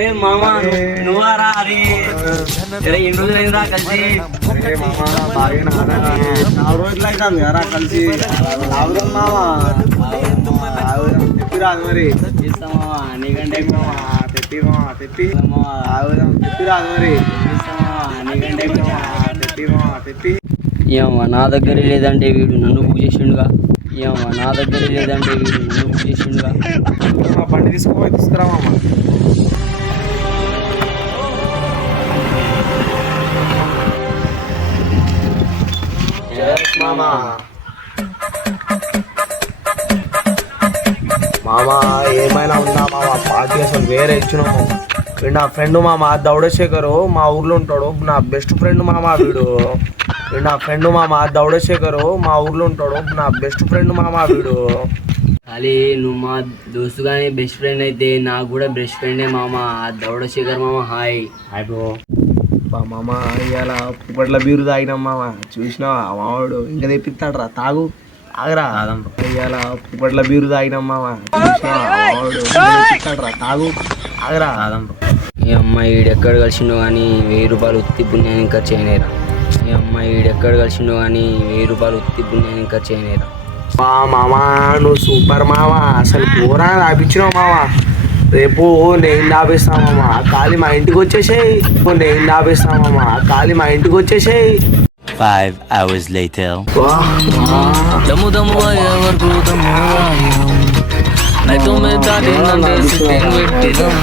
అరే మామ నువ్వారా అది ఎన్ని రోజులు అయిందా కలిసి నాలుగు రోజులు అవుతుంది కదా కలిసి ఆవురం మామా తెప్పి రాదు మరి ఇస్తామా నీకంటే తెప్పి మామా తెప్పి ఆవురం తెప్పి రాదు మరి నీకంటే తెప్పి మామా తెప్పి ఏమమ్మా నా దగ్గర లేదంటే వీడు నన్ను బుక్ చేసిండుగా ఏమమ్మా నా దగ్గర లేదంటే వీడు నన్ను బుక్ చేసిండుగా బండి తీసుకుపోయి తీసుకురా మామా మామా మామా ఏమైనా ఉందా మామా పార్టీ అసలు వేరే ఇచ్చినాం మామ వీడు నా ఫ్రెండ్ మామ దౌడశేఖరు మా ఊర్లో ఉంటాడు నా బెస్ట్ ఫ్రెండ్ మామ వీడు నా ఫ్రెండ్ మామ దౌడశేఖరు మా ఊర్లో ఉంటాడు నా బెస్ట్ ఫ్రెండ్ మామ వీడు ఖాళీ నువ్వు మా దోస్తు కానీ బెస్ట్ ఫ్రెండ్ అయితే నాకు కూడా బెస్ట్ ఫ్రెండే మామ దౌడశేఖర్ మామ హాయ్ హాయ్ బ్రో బా మామ ఇవాళ పుప్పట్ల బీరు తాగినాం మామ చూసినావా మావాడు ఇంకా తెప్పిస్తాడు రా తాగు ఆగరా ఇవాళ పుప్పట్ల బీరు తాగినాం మామ చూసినావా మావాడు ఇంకా తెప్పిస్తాడు రా తాగు ఆగరా ఈ అమ్మాయి ఈడెక్కడ కలిసిండో కానీ 1000 రూపాయలు ఉత్తి పుణ్యానికి ఖర్చు అయినాయిరా ఈ అమ్మాయి ఈడెక్కడ కలిసిండో కానీ 1000 రూపాయలు ఉత్తి పుణ్యానికి ఖర్చు అయినాయిరా మామా నువ్వు సూపర్ మామా అసలు కూర తాపించినావు మామా రేపు నేను దాపిస్తామమ్మా ఖాళీ మా ఇంటికి వచ్చేసేయి నేను దాపిస్తామమ్మా ఖాళీ మా ఇంటికి వచ్చేసేయి 5 hours later. దమ్ము దమ్ము అయ్యే వరకు నైతో మీటింగ్ పెట్టినాం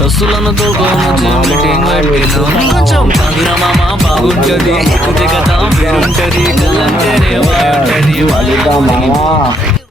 తస్సులను తోడుకొని మీటింగ్ పెట్టినాం కొంచెం తాగిరా మామ బాగుంటది కదా వేరుంటది కళ్ళంటేనే బాగుంటది